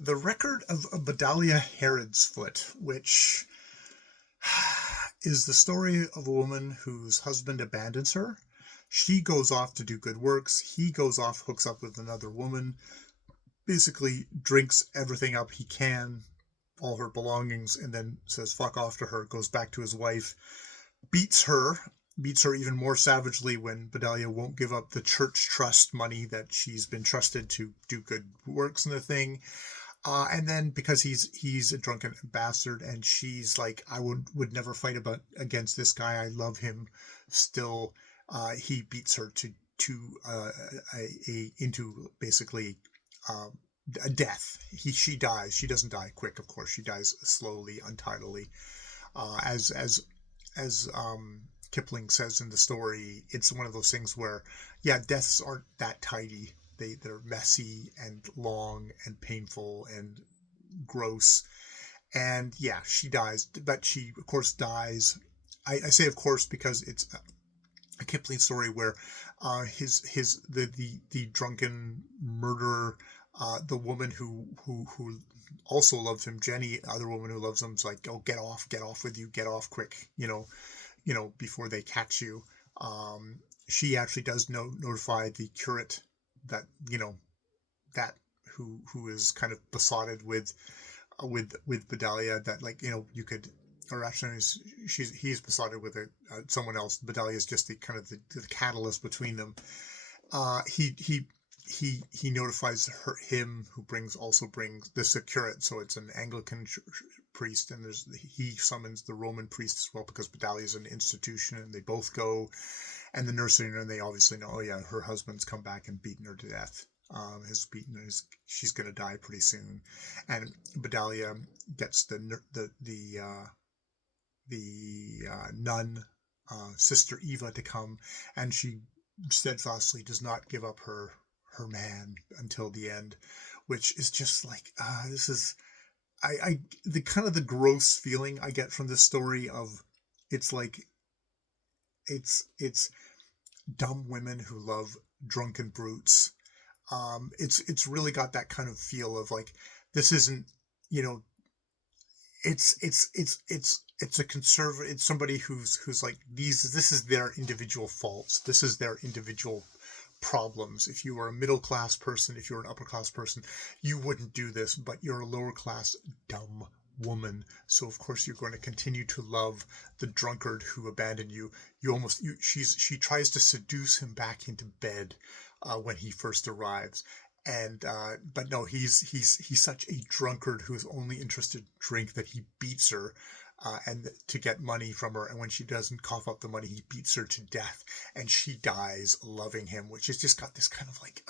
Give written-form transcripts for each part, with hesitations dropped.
The Record of Bdlh Hrdsft, which is the story of a woman whose husband abandons her. She goes off to do good works. He goes off, hooks up with another woman, basically drinks everything up he can, all her belongings, and then says fuck off to her, goes back to his wife, beats her even more savagely when Bdlh won't give up the church trust money that she's been trusted to do good works in the thing. And then because he's a drunken bastard, and she's like, I would never fight against this guy. I love him still. He beats her into basically a death. She dies. She doesn't die quick, of course. She dies slowly, untidily. As Kipling says in the story, it's one of those things where, yeah, deaths aren't that tidy. They're messy and long and painful and gross. And yeah, she dies, but she of course dies. I say of course because it's a Kipling story where the drunken murderer, the woman who also loves him, Jenny, other woman who loves him, is like, oh, get off with you, get off quick, before they catch you. She actually does notify the curate that that who is kind of besotted with Bdlh, that, like, you could, or actually he's besotted with someone else. Bdlh is just the kind of the catalyst between them. He notifies him, who also brings this curate, so it's an Anglican priest, and he summons the Roman priest as well, because Bdlh is an institution, and they both go. And the nurse, and they obviously know, oh yeah, her husband's come back and beaten her to death. She's going to die pretty soon. And Bdlh gets the nun, Sister Eva, to come, and she steadfastly does not give up her man until the end, which is just like, this is, the kind of the gross feeling I get from this story of, it's like, it's dumb women who love drunken brutes. It's really got that kind of feel of like, this isn't, it's a conservative, it's somebody who's like, this is their individual faults, this is their individual problems. If you were a middle class person, if you're an upper class person, you wouldn't do this, but you're a lower class dumb woman, so of course you're going to continue to love the drunkard who abandoned you. She tries to seduce him back into bed when he first arrives, and but no, he's such a drunkard who's only interested in drink that he beats her, and to get money from her, and when she doesn't cough up the money, he beats her to death, and she dies loving him, which has just got this kind of like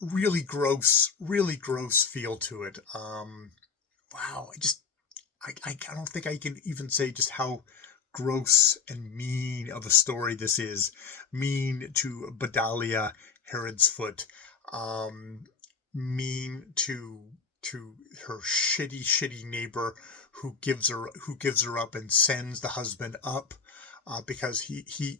really gross feel to it. Wow, I don't think I can even say just how gross and mean of a story this is. Mean to Bdlh Hrdsft, mean to her shitty neighbor who gives her up and sends the husband up, because she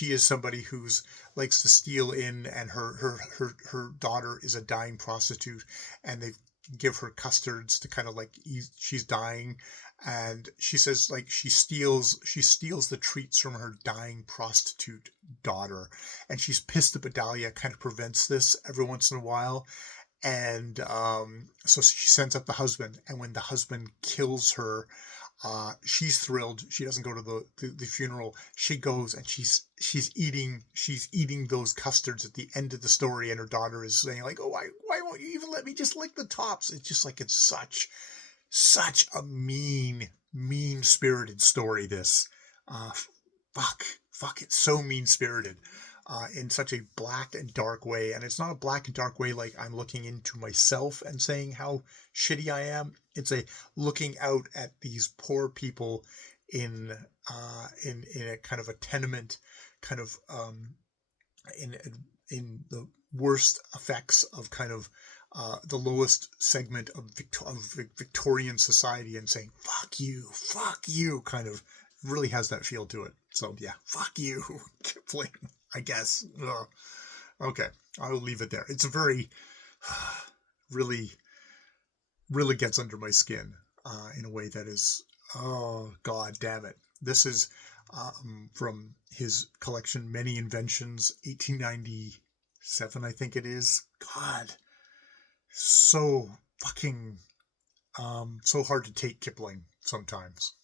is somebody who's likes to steal in, and her daughter is a dying prostitute, and they give her custards to kind of like ease, she's dying, and she says, like, she steals the treats from her dying prostitute daughter, and she's pissed that Bdlh kind of prevents this every once in a while. And so she sends up the husband, and when the husband kills her, she's thrilled. She doesn't go to the funeral. She goes and she's eating those custards at the end of the story, and her daughter is saying, like, oh, why won't you even let me just lick the tops? It's just like, it's such a mean spirited story, this. Fuck, it's so mean spirited. In such a black and dark way. And it's not a black and dark way like I'm looking into myself and saying how shitty I am. It's a looking out at these poor people in a kind of a tenement, kind of in the worst effects of kind of the lowest segment of Victorian society, and saying fuck you, kind of really has that feel to it. So yeah, fuck you, Kipling, I guess. Ugh. Okay, I'll leave it there. It's a very, really really gets under my skin in a way that is, oh god damn it. This is from his collection Many Inventions, 1897, I think it is. God, so fucking so hard to take Kipling sometimes.